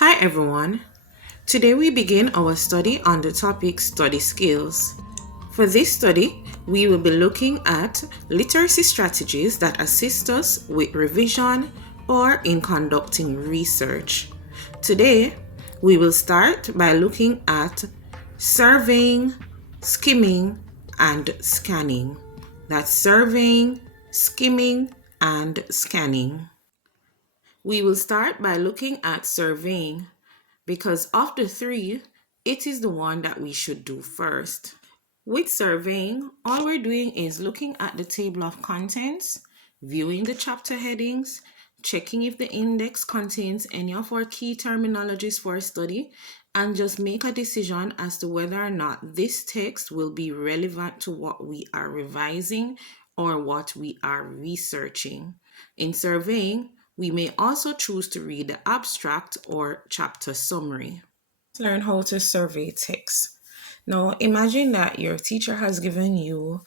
Hi everyone. Today we begin our study on the topic study skills. For this study, we will be looking at literacy strategies that assist us with revision or in conducting research. Today, we will start by looking at surveying, skimming, and scanning. That's surveying, skimming, and scanning. We will start by looking at surveying because of the three, it is the one that we should do first. With surveying, all we're doing is looking at the table of contents, viewing the chapter headings, checking if the index contains any of our key terminologies for study, and just make a decision as to whether or not this text will be relevant to what we are revising or what we are researching. In surveying, we may also choose to read the abstract or chapter summary. Learn how to survey text. Now, imagine that your teacher has given you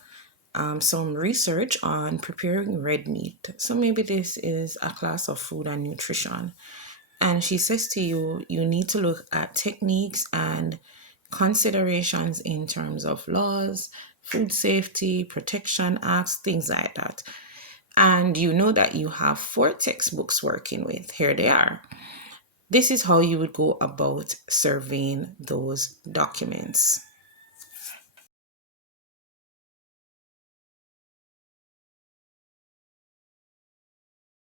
some research on preparing red meat. So maybe this is a class of food and nutrition. And she says to you, you need to look at techniques and considerations in terms of laws, food safety, protection acts, things like that. And you know that you have four textbooks working with. Here they are. This is how you would go about surveying those documents.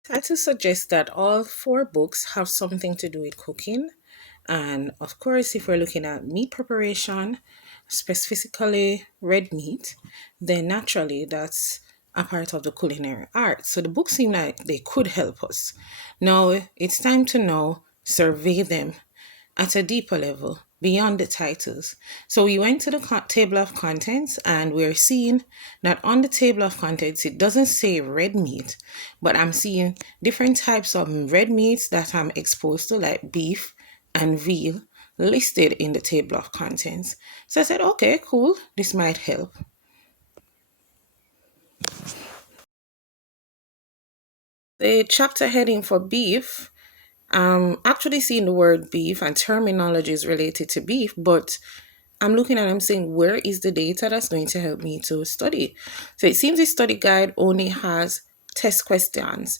Title suggests that all four books have something to do with cooking. And of course, if we're looking at meat preparation, specifically red meat, then naturally that's a part of the culinary art. So the books seem like they could help us. Now it's time to now survey them at a deeper level beyond the titles. So we went to the table of contents and we're seeing that on the table of contents it doesn't say red meat, but I'm seeing different types of red meats that I'm exposed to, like beef and veal, listed in the table of contents. So I said, okay, cool, this might help. The chapter heading for beef, actually seeing the word beef and terminologies related to beef, but I'm looking at, I'm saying, where is the data that's going to help me to study? So it seems this study guide only has test questions.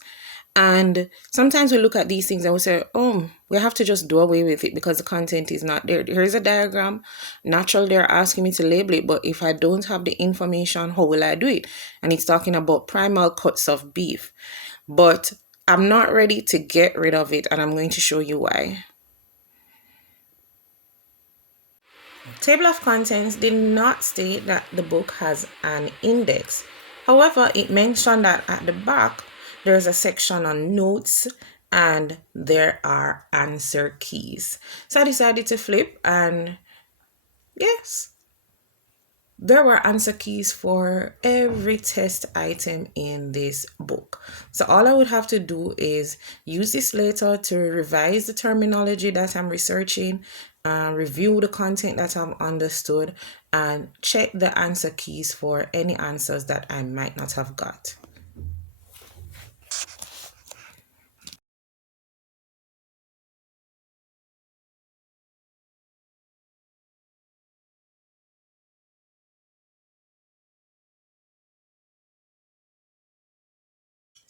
And sometimes we look at these things and we say, oh, we have to just do away with it because the content is not there. Here's a diagram. Naturally, they're asking me to label it, but if I don't have the information, how will I do it? And it's talking about primal cuts of beef. But I'm not ready to get rid of it, and I'm going to show you why. Table of contents did not state that the book has an index. However, it mentioned that at the back there's a section on notes and there are answer keys. So I decided to flip, and yes, there were answer keys for every test item in this book. So all I would have to do is use this later to revise the terminology that I'm researching, review the content that I've understood, and check the answer keys for any answers that I might not have got.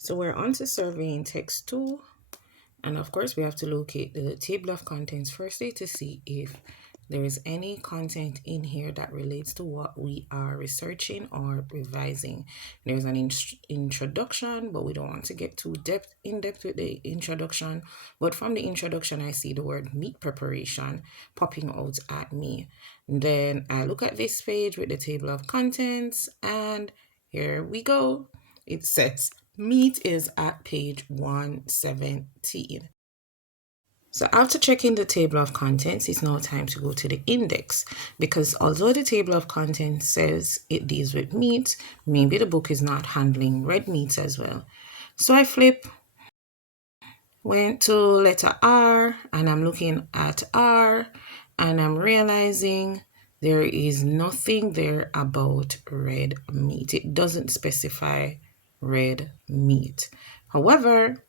So we're on to surveying text 2. And of course, we have to locate the table of contents firstly to see if there is any content in here that relates to what we are researching or revising. There's an introduction, but we don't want to get too in depth with the introduction. But from the introduction, I see the word meat preparation popping out at me. And then I look at this page with the table of contents, and here we go. It says meat is at page 117. So after checking the table of contents, it's now time to go to the index, because although the table of contents says it deals with meat, maybe the book is not handling red meats as well. So I went to letter R, and I'm looking at R, and I'm realizing there is nothing there about red meat. It doesn't specify red meat. However,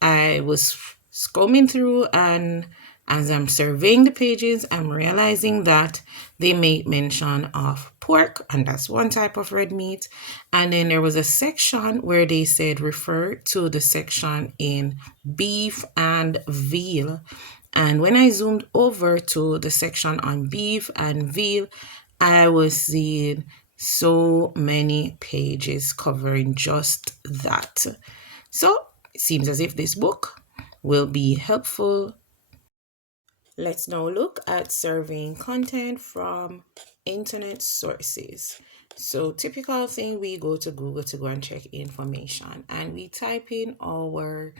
I was scrolling through, and as I'm surveying the pages, I'm realizing that they make mention of pork, and that's one type of red meat. And then there was a section where they said refer to the section in beef and veal. And when I zoomed over to the section on beef and veal, I was seeing so many pages covering just that. So it seems as if this book will be helpful. Let's now look at surveying content from internet sources. So typical thing, we go to Google to go and check information, and we type in our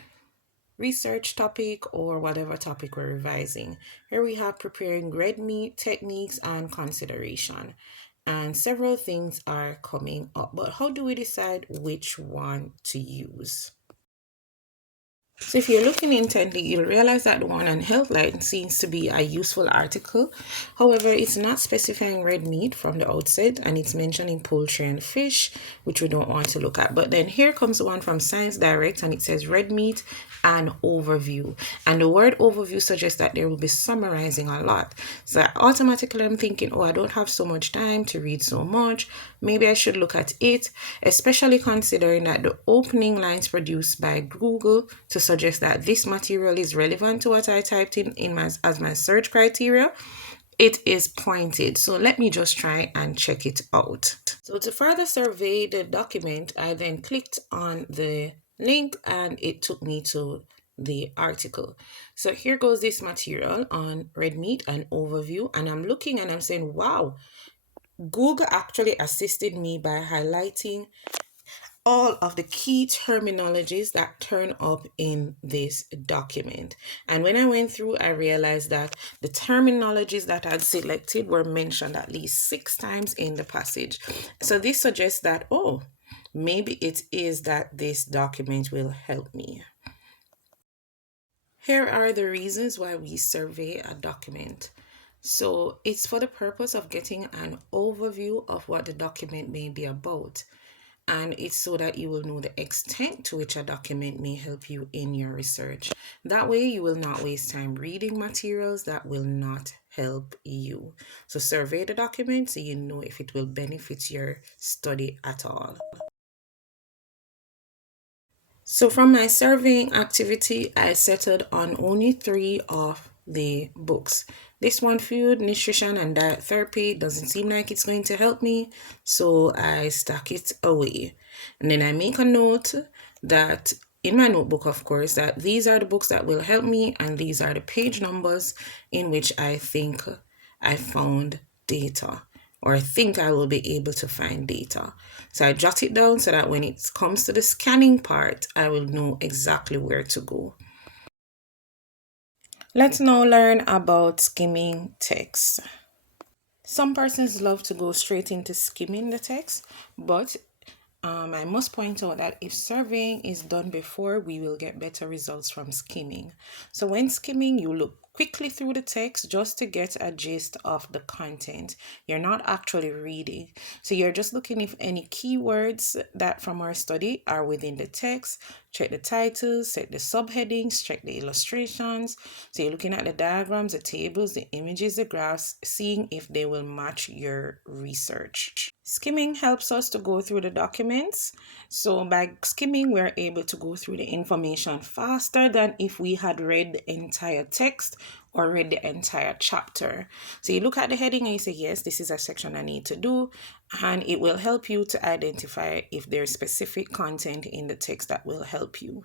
research topic or whatever topic we're revising. Here we have preparing red meat techniques and consideration. And several things are coming up, but how do we decide which one to use? So if you're looking intently, you'll realize that the one on Healthline seems to be a useful article. However, it's not specifying red meat from the outset, and it's mentioning poultry and fish, which we don't want to look at. But then here comes the one from Science Direct, and it says red meat and overview. And the word overview suggests that there will be summarizing a lot. So automatically I'm thinking, oh, I don't have so much time to read so much. Maybe I should look at it, especially considering that the opening lines produced by Google to suggest that this material is relevant to what I typed in as my search criteria. It is pointed. So let me just try and check it out. So to further survey the document, I then clicked on the link and it took me to the article. So here goes this material on red meat and overview, and I'm looking and I'm saying, wow, Google actually assisted me by highlighting all of the key terminologies that turn up in this document. And when I went through, I realized that the terminologies that I'd selected were mentioned at least 6 times in the passage. So this suggests that, oh, maybe it is that this document will help me. Here are the reasons why we survey a document. So it's for the purpose of getting an overview of what the document may be about. And it's so that you will know the extent to which a document may help you in your research. That way you will not waste time reading materials that will not help you. So survey the document so you know if it will benefit your study at all. So from my surveying activity, I settled on only 3 of the books. This one, Food, Nutrition, and Diet Therapy, doesn't seem like it's going to help me, so I stuck it away. And then I make a note that in my notebook, of course, that these are the books that will help me, and these are the page numbers in which I think I found data, or I think I will be able to find data. So I jot it down so that when it comes to the scanning part, I will know exactly where to go. Let's now learn about skimming text. Some persons love to go straight into skimming the text, but I must point out that if surveying is done before, we will get better results from skimming. So when skimming, you look quickly through the text just to get a gist of the content. You're not actually reading. So you're just looking if any keywords that from our study are within the text. Check the titles, set the subheadings, check the illustrations. So you're looking at the diagrams, the tables, the images, the graphs, seeing if they will match your research. Skimming helps us to go through the documents. So by skimming, we're able to go through the information faster than if we had read the entire text or read the entire chapter. So you look at the heading and you say, yes, this is a section I need to do, and it will help you to identify if there's specific content in the text that will help you.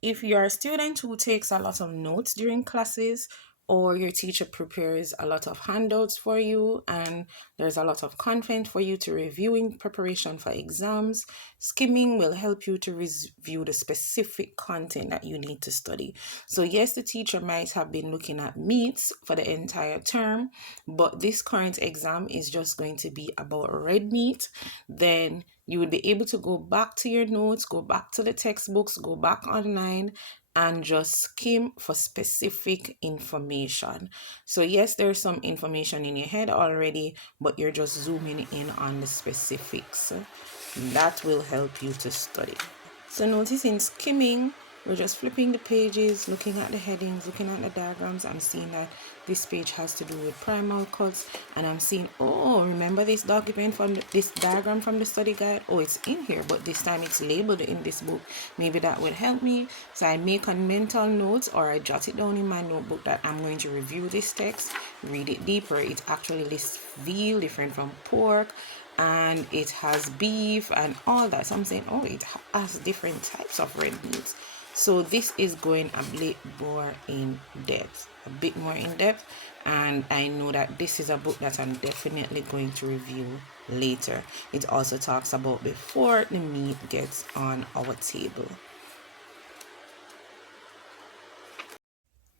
If you're a student who takes a lot of notes during classes, or your teacher prepares a lot of handouts for you and there's a lot of content for you to review in preparation for exams, skimming will help you to review the specific content that you need to study. So yes, the teacher might have been looking at meats for the entire term, but this current exam is just going to be about red meat. Then you will be able to go back to your notes, go back to the textbooks, go back online, and just skim for specific information. So yes, there's some information in your head already, but you're just zooming in on the specifics. That will help you to study. So notice in skimming, we're just flipping the pages, looking at the headings, looking at the diagrams. I'm seeing that this page has to do with primal cuts, and I'm seeing, oh, remember this document from this diagram from the study guide? Oh, it's in here, but this time it's labeled in this book. Maybe that would help me. So I make on mental notes, or I jot it down in my notebook that I'm going to review this text, read it deeper. It actually lists veal different from pork, and it has beef and all that. So I'm saying, oh, it has different types of red meats. So this is going a bit more in depth, and I know that this is a book that I'm definitely going to review later. It also talks about before the meat gets on our table.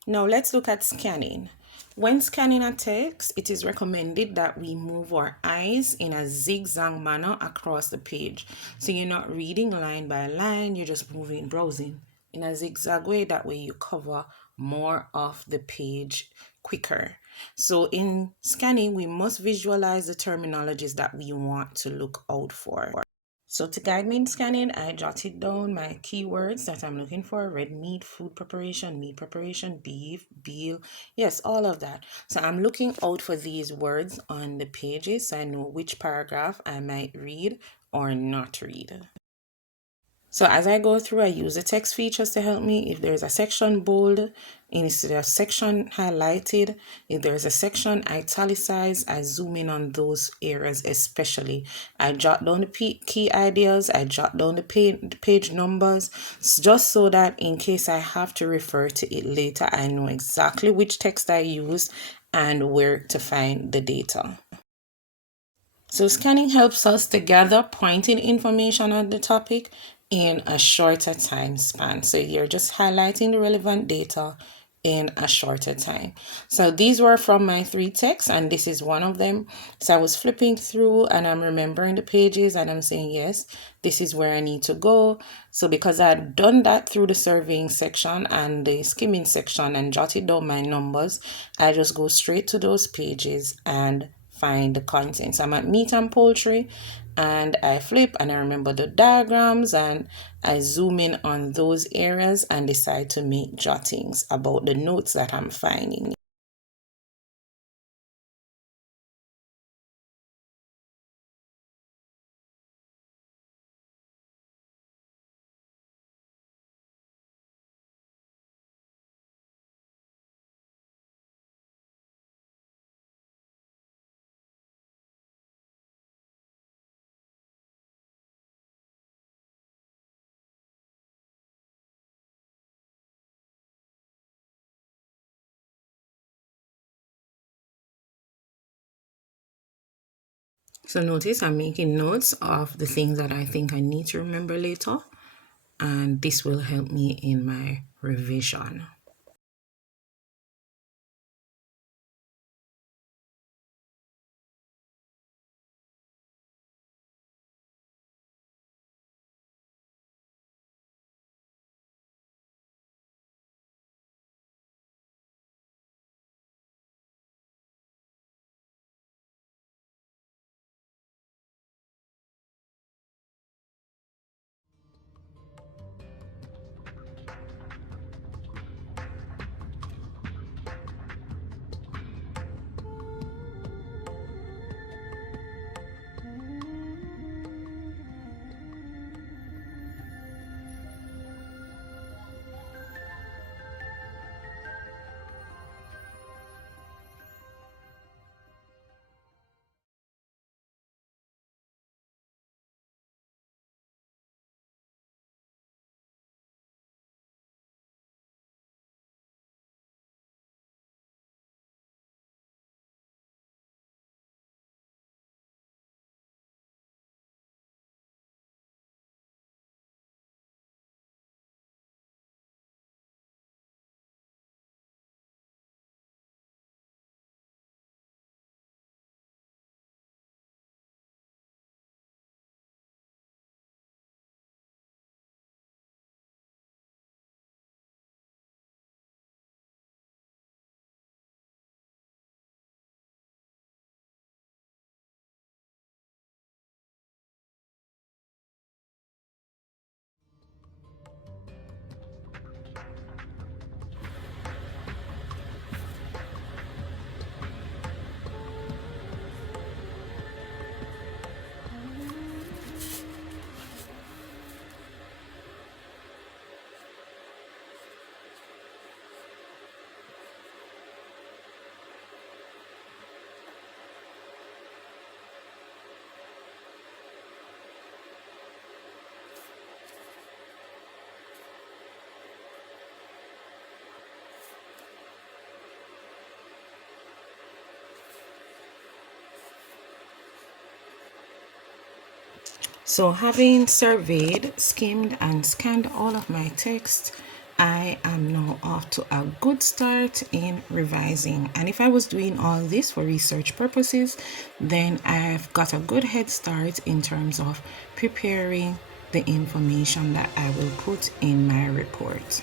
Now let's look at scanning. When scanning a text, it is recommended that we move our eyes in a zigzag manner across the page. So you're not reading line by line, you're just moving, browsing in a zigzag way. That way you cover more of the page quicker. So in scanning, we must visualize the terminologies that we want to look out for. So to guide me in scanning, I jotted down my keywords that I'm looking for: red meat, food preparation, meat preparation, beef, veal, yes, all of that. So I'm looking out for these words on the pages so I know which paragraph I might read or not read. So as I go through, I use the text features to help me. If there's a section bold, instead of section highlighted, if there's a section italicized, I zoom in on those areas especially. I jot down the key ideas, I jot down the page numbers, just so that in case I have to refer to it later, I know exactly which text I used and where to find the data. So scanning helps us to gather pointing information on the topic in a shorter time span. So you're just highlighting the relevant data in a shorter time. So these were from my 3 texts, and this is one of them. So I was flipping through and I'm remembering the pages and I'm saying, yes, this is where I need to go. So because I'd done that through the surveying section and the skimming section and jotted down my numbers, I just go straight to those pages and find the contents. I'm at meat and poultry, and I flip and I remember the diagrams and I zoom in on those areas and decide to make jottings about the notes that I'm finding. So notice I'm making notes of the things that I think I need to remember later, and this will help me in my revision. So, having surveyed, skimmed, and scanned all of my text, I am now off to a good start in revising. And if I was doing all this for research purposes, then I've got a good head start in terms of preparing the information that I will put in my report.